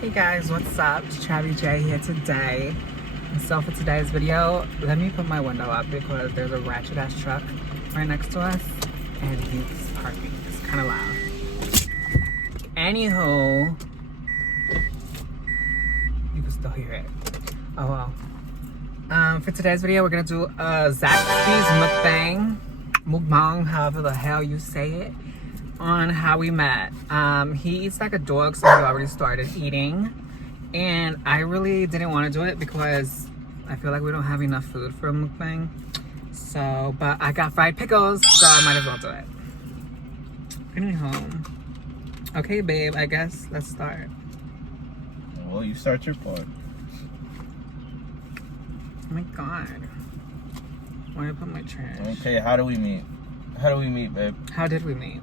Hey guys, what's up? It's TraviJ here today. So for today's video, let me put my window up because there's a ratchet ass truck right next to us and he's parking. It's kind of loud. Anywho, you can still hear it. Oh well. For today's video, we're gonna do a Zaxby's mukbang, however the hell you say it, on how we met. He eats like a dog, so he already started eating, and I really didn't want to do it because I feel like we don't have enough food for a mukbang. So, but I got fried pickles, so I might as well do it. Anyhow, okay babe, I guess let's start. Well, you start your part. Oh my god, where did I put my trash? Okay, how do we meet? How do we meet, babe? How did we meet?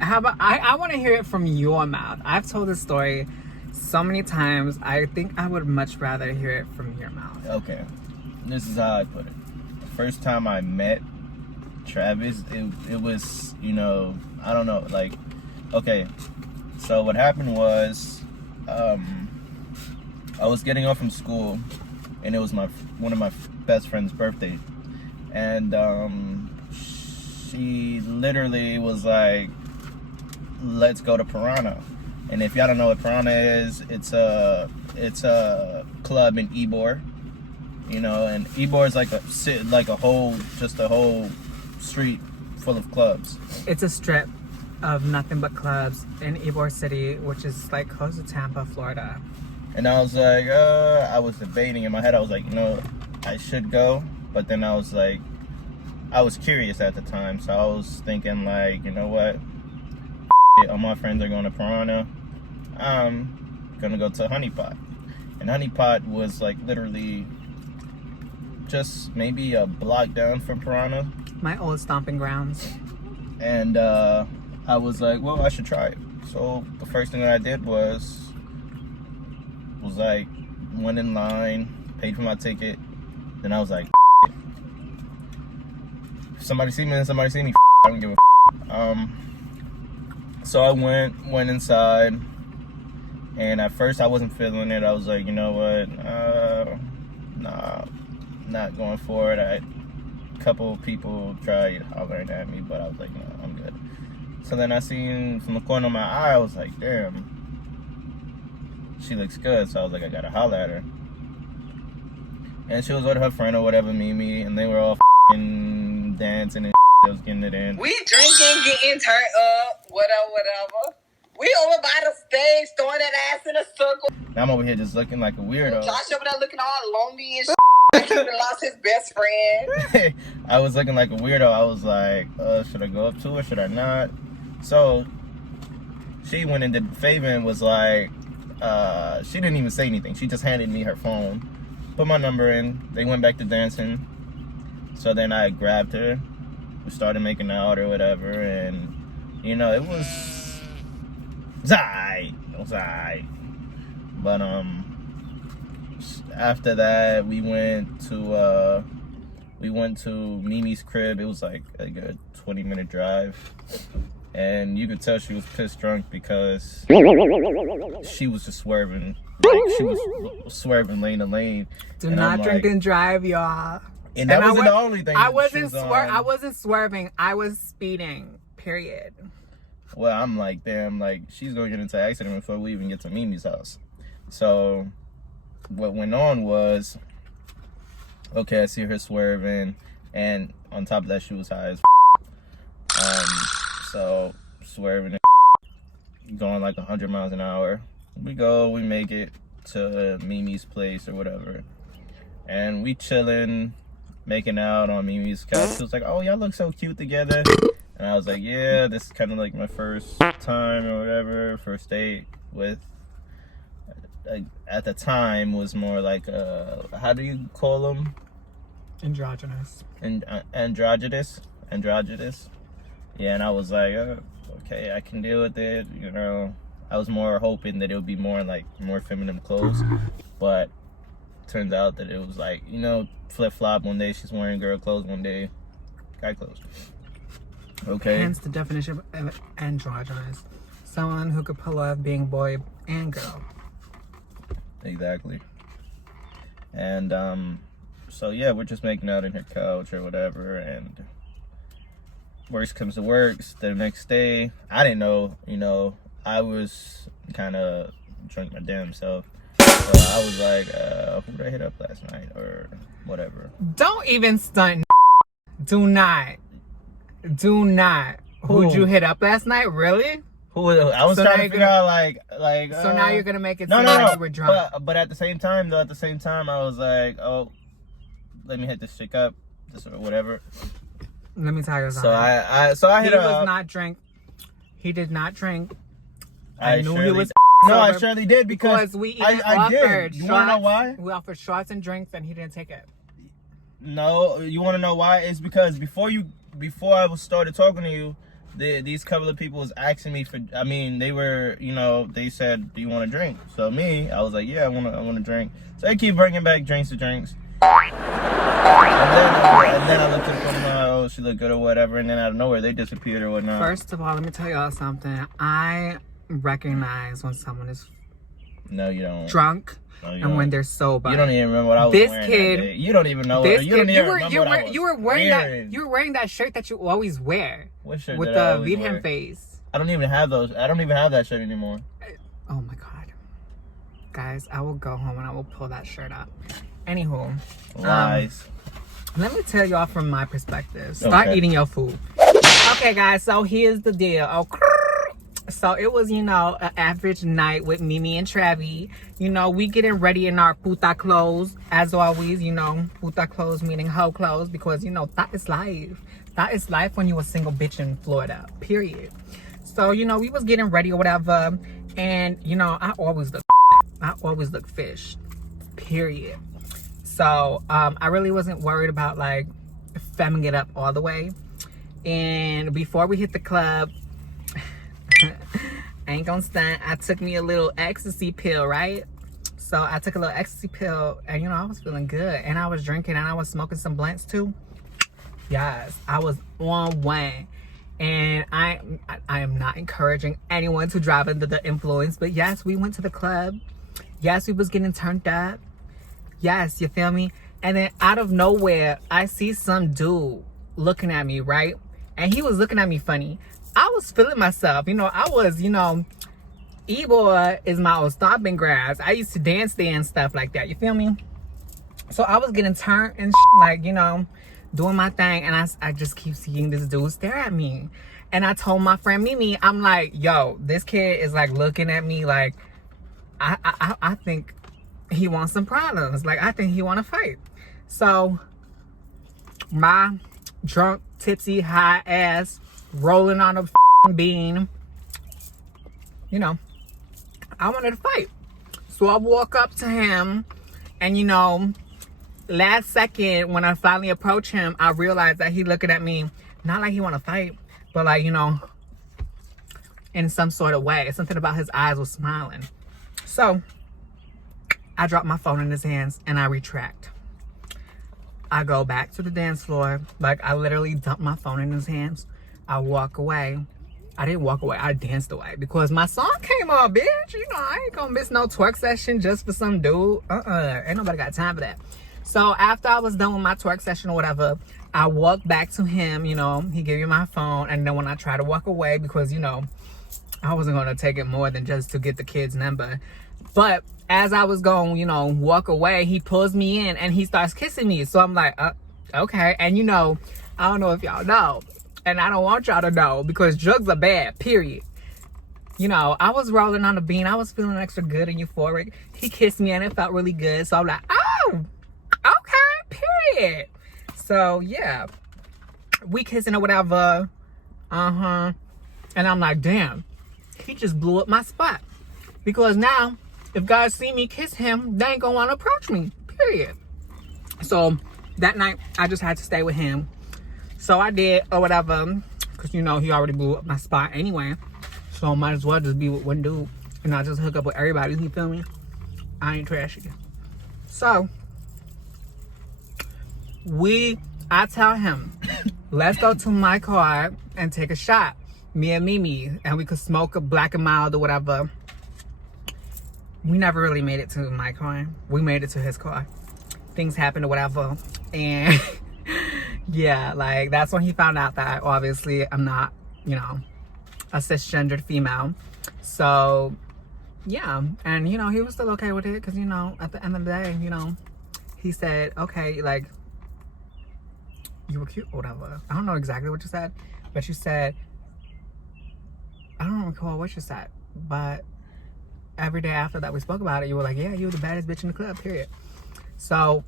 How about I want to hear it from your mouth. I've told this story so many times. I think I would much rather hear it from your mouth. Okay, this is how I put it. The first time I met Travis, it was, you know, I don't know, like, okay, so what happened was, I was getting off from school, and it was one of my best friend's birthday, and she literally was like, let's go to Piranha. And if y'all don't know what Piranha is, it's a club in Ybor, you know, and Ybor is like a whole street full of clubs. It's a strip of nothing but clubs in Ybor City, which is like close to Tampa, Florida. And I was like, I was debating in my head. I was like, you know, I should go, but then I was like, I was curious at the time, so I was thinking like, you know what, all my friends are going to Piranha, I'm gonna go to Honey Pot. And Honey Pot was like literally just maybe a block down from Piranha. My old stomping grounds. And I was like, well, I should try it. So the first thing that I did was like, went in line, paid for my ticket, then I was like, somebody see me, I don't give a so I went inside, and at first I wasn't feeling it. I was like, you know what, nah, not going for it. A couple people tried hollering at me, but I was like, no, I'm good. So then I seen from the corner of my eye, I was like, damn, she looks good. So I was like, I gotta holler at her. And she was with her friend or whatever, Mimi, and they were all dancing and I was getting it in. We drinking, getting turned up, whatever. We over by the stage, throwing that ass in a circle. Now I'm over here just looking like a weirdo. Josh over there looking all lonely and shit. Like he would've lost his best friend. I was looking like a weirdo. I was like, should I go up to her? Should I not? So she went and did the favor and was like, she didn't even say anything. She just handed me her phone, put my number in. They went back to dancing. So then I grabbed her, we started making out or whatever, and you know, it was aight. But after that we went to Mimi's crib. It was like a good 20-minute drive, and you could tell she was pissed drunk because she was just swerving. Like, she was swerving lane to lane. Do not drink and drive, y'all. And that wasn't the only thing. I wasn't swerving. I was speeding. Period. Well, I'm like, damn, like she's going to get into an accident before we even get to Mimi's house. So what went on was, okay, I see her swerving, and on top of that, she was high as so swerving and going like 100 miles an hour. We make it to Mimi's place or whatever, and we chilling, making out on Mimi's couch. She was like, oh, y'all look so cute together. And I was like, yeah, this is kind of like my first time or whatever, first date with, at the time, was more like, how do you call them? Androgynous. Androgynous. Yeah, and I was like, okay, I can deal with it, you know. I was more hoping that it would be more feminine clothes, but turns out that it was like, you know, flip-flop one day, she's wearing girl clothes, one day guy clothes. Okay. Hence the definition of androgynous. Someone who could pull off being boy and girl. Exactly. And so yeah, we're just making out in her couch or whatever, and worst comes to worst, the next day, I didn't know, I was kind of drunk my damn self. So I was like, who did I hit up last night or whatever. Don't even stunt. Do not. Who'd you hit up last night? Really? Who? I was trying to figure out like. So now you're gonna make it no, seem like you were drunk. But at the same time, I was like, oh, let me hit this chick up, this or whatever. Let me tell you something. So I hit her up. He was not drink. He did not drink. I knew he was. No, I surely did because we I offered did. You want to know why? We offered shots and drinks, and he didn't take it. No, you want to know why? It's because before I started talking to you, these couple of people was asking me for. I mean, they were, they said, "Do you want to drink?" So me, I was like, "Yeah, I want to drink." So they keep bringing back drinks to drinks. And then I looked at them, oh, she looked good or whatever, and then out of nowhere they disappeared or whatnot. First of all, let me tell y'all something. I recognize when someone is drunk and when they're sober. You don't even remember what I was wearing that day. You don't even know. You were wearing that shirt that you always wear. What shirt? With the Virgen face. I don't even have those. I don't even have that shirt anymore. Oh my god, guys! I will go home and I will pull that shirt up. Anywho, lies. Let me tell y'all from my perspective. Start eating your food. Okay, guys. So here's the deal. Okay. So it was, an average night with Mimi and Travi. We getting ready in our puta clothes. As always, puta clothes meaning hoe clothes. Because, that is life. That is life when you a single bitch in Florida. Period. So, we was getting ready or whatever. And, I always look fish. Period. So, I really wasn't worried about, femming it up all the way. And before we hit the club, I ain't gonna stunt, I took me a little ecstasy pill, right? So I took a little ecstasy pill and I was feeling good, and I was drinking and I was smoking some blunts too. Yes, I was on one. And I am not encouraging anyone to drive under the influence, but yes, we went to the club. Yes, we was getting turned up. Yes, you feel me? And then out of nowhere, I see some dude looking at me, right? And he was looking at me funny. I was feeling myself. I was, E-boy is my old stomping grounds. I used to dance there and stuff like that. You feel me? So I was getting turned and doing my thing. And I just keep seeing this dude stare at me. And I told my friend Mimi, I'm like, yo, this kid is looking at me like, I think he wants some problems. I think he want to fight. So my drunk, tipsy, high ass, rolling on a bean, I wanted to fight. So I walk up to him and last second when I finally approach him, I realized that he looking at me not like he want to fight, but in some sort of way. Something about his eyes was smiling. So I drop my phone in his hands and I retract. I go back to the dance floor. I literally dump my phone in his hands. I walk away. I didn't walk away. I danced away because my song came on, bitch. I ain't gonna miss no twerk session just for some dude. Ain't nobody got time for that. So after I was done with my twerk session or whatever, I walked back to him. He gave me my phone. And then when I tried to walk away, because, I wasn't gonna take it more than just to get the kid's number. But as I was going, walk away, he pulls me in and he starts kissing me. So I'm like, okay. And I don't know if y'all know. And I don't want y'all to know because drugs are bad, period. I was rolling on the bean. I was feeling extra good and euphoric. He kissed me and it felt really good. So I'm like, oh, okay, period. So, yeah. We kissing or whatever. And I'm like, damn. He just blew up my spot. Because now, if guys see me kiss him, they ain't gonna want to approach me, period. So, that night, I just had to stay with him. So I did, or whatever, because, he already blew up my spot anyway. So I might as well just be with one dude and not just hook up with everybody, you feel me? I ain't trashy. So, I tell him, let's go to my car and take a shot. Me and Mimi, and we could smoke a black and mild or whatever. we never really made it to my car. We made it to his car. Things happened or whatever. And yeah, like that's when he found out that obviously I'm not, you know, a cisgendered female. So yeah, and you know, he was still okay with it because, you know, at the end of the day, you know, he said, okay, like, you were cute or whatever. I don't know exactly what you said, but you said, I don't recall what you said, but every day after that we spoke about it, you were like, yeah, you were the baddest bitch in the club, period. So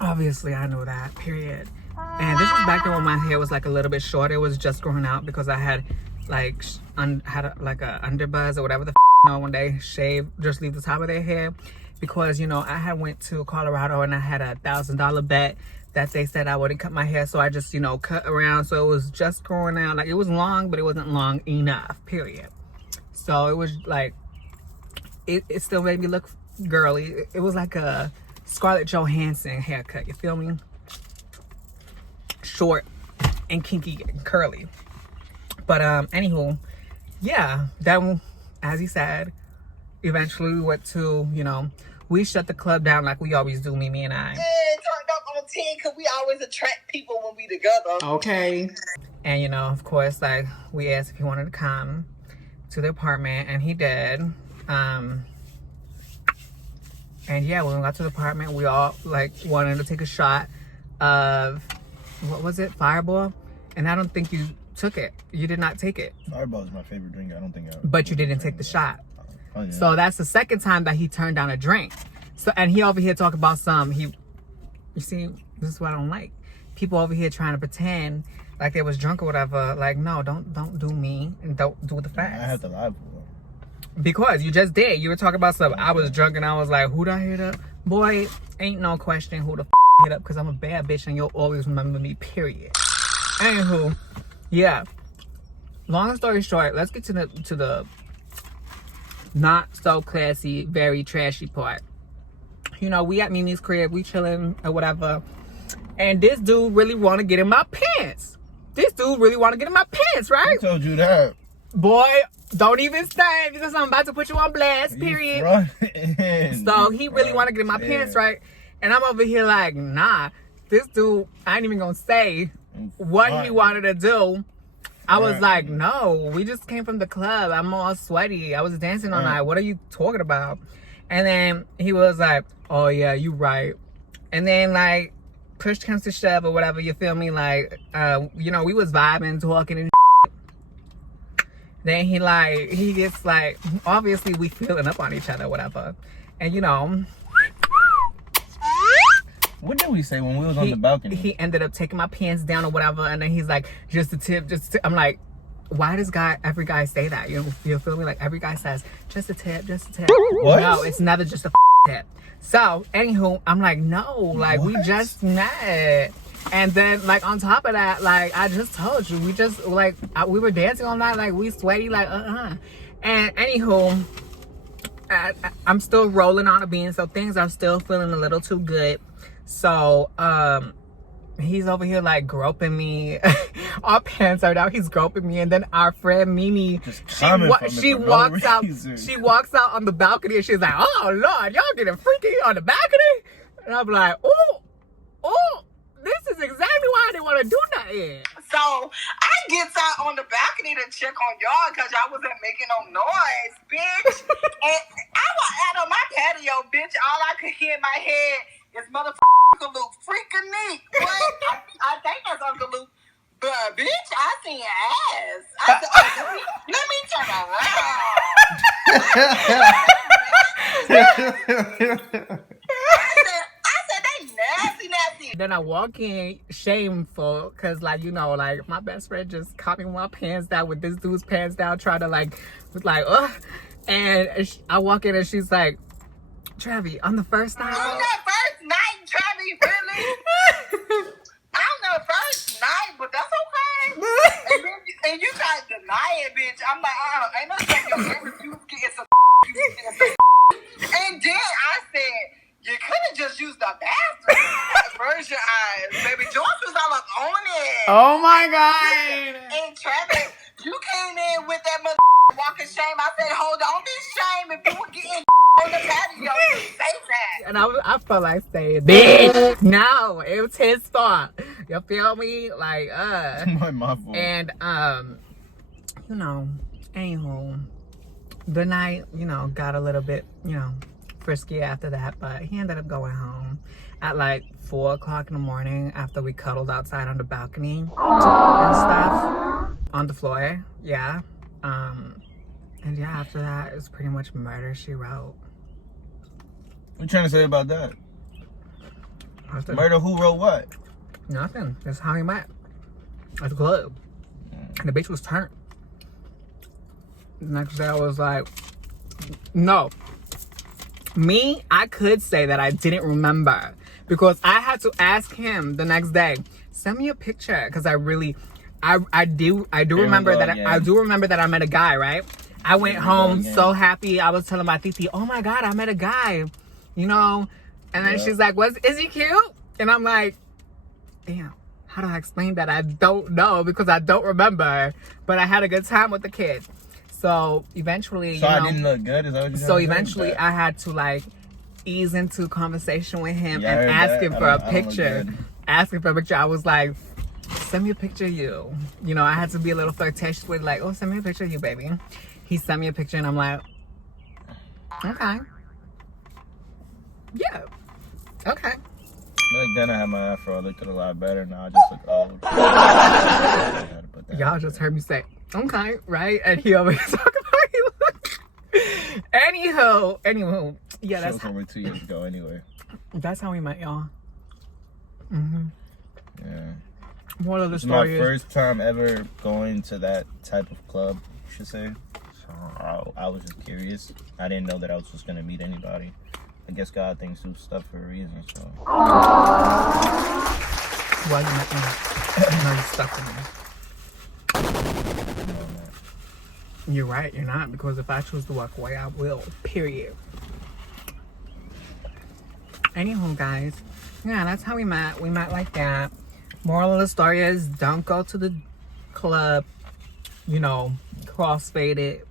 obviously I knew that, period. And this was back then when my hair was like a little bit short. It was just growing out because I had like like a underbuzz or whatever the you know, when they shave, just leave the top of their hair. Because, you know, I had went to Colorado and I had a $1,000 bet that they said I wouldn't cut my hair, so I just, you know, cut around, so it was just growing out. Like, it was long, but it wasn't long enough, period. So it was like, it still made me look girly. It was like a Scarlett Johansson haircut, you feel me? Short and kinky and curly. But anywho, yeah, that one, as he said, eventually we went to, you know, we shut the club down like we always do, Mimi and I. Yeah, turned up on 10 because we always attract people when we together. Okay. And, you know, of course, like, we asked if he wanted to come to the apartment, and he did. And, yeah, when we got to the apartment, we all, like, wanted to take a shot of, what was it, Fireball? And I don't think you took it. You did not take it. Fireball is my favorite drink. I don't think I... But you didn't take the shot. Oh, yeah. So that's the second time that he turned down a drink. So, and he over here talking about you see, this is what I don't like. People over here trying to pretend like they was drunk or whatever. Like, no, don't do me and don't do the facts. I have to lie for it. Because you just did. You were talking about stuff. I was drunk and I was like, who'd I hit up? Boy, ain't no question who the hit up, because I'm a bad bitch and you'll always remember me, period. Anywho, yeah. Long story short, let's get to the not so classy, very trashy part. You know, we at Mimi's crib, we chilling or whatever, and this dude really want to get in my pants. This dude really want to get in my pants, right? Who told you that? Boy, don't even say, because I'm about to put you on blast, period. So he really want to get in my pants, right? And I'm over here like, nah, this dude, I ain't even gonna say what he wanted to do. I was like, no, we just came from the club. I'm all sweaty. I was dancing all night. What are you talking about? And then he was like, oh yeah, you right. And then like, push comes to shove or whatever, you feel me? Like, you know, we was vibing, talking and then he gets like, obviously we feeling up on each other, whatever. And you know, what did we say when we was on the balcony? He ended up taking my pants down or whatever, and then he's like, just a tip, just a tip. I'm like, why does every guy say that? You feel me? Like, every guy says, just a tip, just a tip. What? No, it's never just a tip. So, anywho, I'm like, no, like, we just met. And then, like, on top of that, like, I just told you, we just, like, we were dancing all night, like, we sweaty, like, And anywho, I'm still rolling on a bean, so things are still feeling a little too good. So, he's over here like groping me. Our pants are down. He's groping me, and then our friend Mimi, she walks out. She walks out on the balcony, and she's like, "Oh Lord, y'all getting freaky on the balcony?" And I'm like, "Oh, this is exactly why I didn't want to do nothing." So I gets out on the balcony to check on y'all because y'all wasn't making no noise, bitch. And I was out on my patio, bitch. All I could hear in my head is motherfucker Luke freaking neat. What? I think that's Uncle Luke. But bitch, I seen ass. I said, oh, let me turn around. I said, they nasty. Then I walk in shameful, cause like, you know, like my best friend just caught me with my pants down, with this dude's pants down, trying to like, was like, ugh. And I walk in and she's like, Travi, on the first night. On the first night, Travi, really? On the first night, but that's okay. and you try to deny it, bitch. I'm like, ain't no second your refuse getting some And then I said, you could have just used the bathroom. Where's your eyes? Baby George was all up on it. Oh my God. And Travis, you came in with that walking shame. I said, hold on, this shame. If you were getting on the And I felt like saying, bitch, no, it was his fault. You feel me? Like, My fault. And, you know, anywho, the night, you know, got a little bit, you know, frisky after that, but he ended up going home at like 4 o'clock in the morning after we cuddled outside on the balcony and stuff on the floor. Yeah. And yeah, after that, it's pretty much murder, she wrote. What you trying to say about that? Nothing. Murder who wrote what? Nothing. That's how he met. At the club. And the bitch was turned. The next day I was like, no. Me, I could say that I didn't remember because I had to ask him the next day, send me a picture, because I do remember that I do remember that I met a guy, right? I went home so happy. I was telling my titi, oh my God, I met a guy, you know? And then she's like, is he cute? And I'm like, damn, how do I explain that? I don't know because I don't remember, but I had a good time with the kid. So eventually, I didn't look good? Is that what you're so eventually I had to like ease into conversation with him and ask him for a picture. Ask him for a picture. I was like, send me a picture of you. You know, I had to be a little flirtatious with like, oh, send me a picture of you, baby. He sent me a picture and I'm like, okay. Yeah. Okay. Back then I had my afro. I looked a lot better. Now I just look old. Y'all just heard me say, okay, right? And he over here talking about he look. Anywho, yeah, that's over 2 years ago anyway. That's how we met, y'all. Yeah. One of the It's stories. my first time ever going to that type of club, I should say. So I was just curious. I didn't know that I was just gonna meet anybody. I guess God thinks do stuff for a reason, so. Why you met me? No, you stuck with me. You're right, you're not, because if I choose to walk away, I will. Period. Anywho, guys, yeah, that's how we met. We met like that. Moral of the story is, don't go to the club, you know, crossfaded.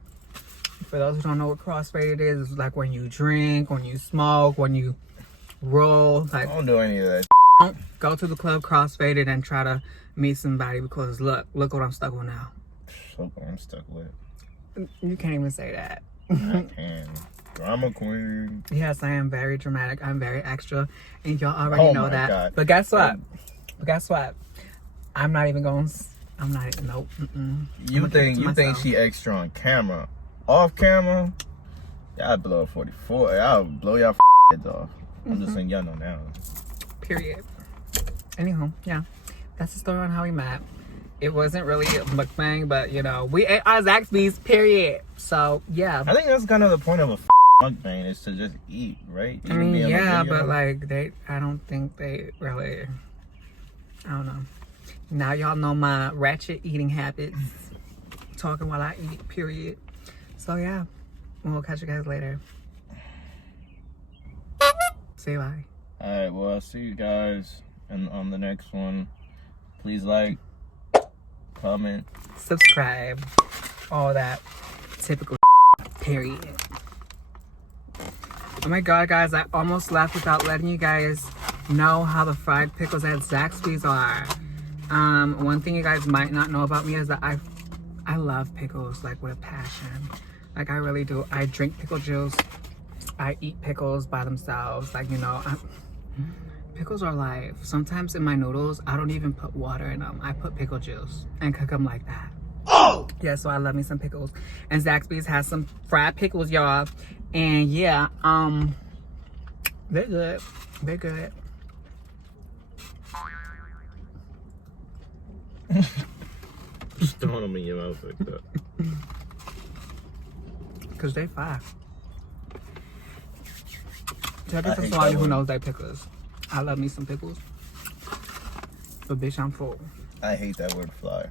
For those who don't know what crossfaded is, it's like when you drink, when you smoke, when you roll. Like, don't do any of that. Don't go to the club crossfaded and try to meet somebody because look what I'm stuck with now. Look what I'm stuck with. You can't even say that. I can. Drama queen. Yes, I am very dramatic. I'm very extra, and y'all already know that. God. But guess what? I'm not even going. I'm not. Nope. You think she extra on camera? Off camera, y'all blow a 44. Y'all blow y'all heads off. I'm just saying, y'all know now. Period. Anyhow, yeah, that's the story on how we met. It wasn't really a mukbang, but you know, we ate our Zaxbys, period. So yeah. I think that's kind of the point of a mukbang, is to just eat, right? I mean, yeah, but like I don't think they really. I don't know. Now y'all know my ratchet eating habits. Talking while I eat, period. So yeah, we'll catch you guys later. Say bye. Alright, well, I'll see you guys on the next one. Please like, comment, subscribe, all that typical period. Oh my God, guys, I almost left without letting you guys know how the fried pickles at Zaxby's are. One thing you guys might not know about me is that I love pickles, like, with a passion. Like, I really do. I drink pickle juice. I eat pickles by themselves. Like, you know, pickles are life. Sometimes in my noodles, I don't even put water in them. I put pickle juice and cook them like that. Oh! Yeah, so I love me some pickles. And Zaxby's has some fried pickles, y'all. And yeah, they're good. They're good. Just throwing them in your mouth like that. Because they fire. Tell me for somebody who knows they pickles. I love me some pickles. But bitch, I'm full. I hate that word fly.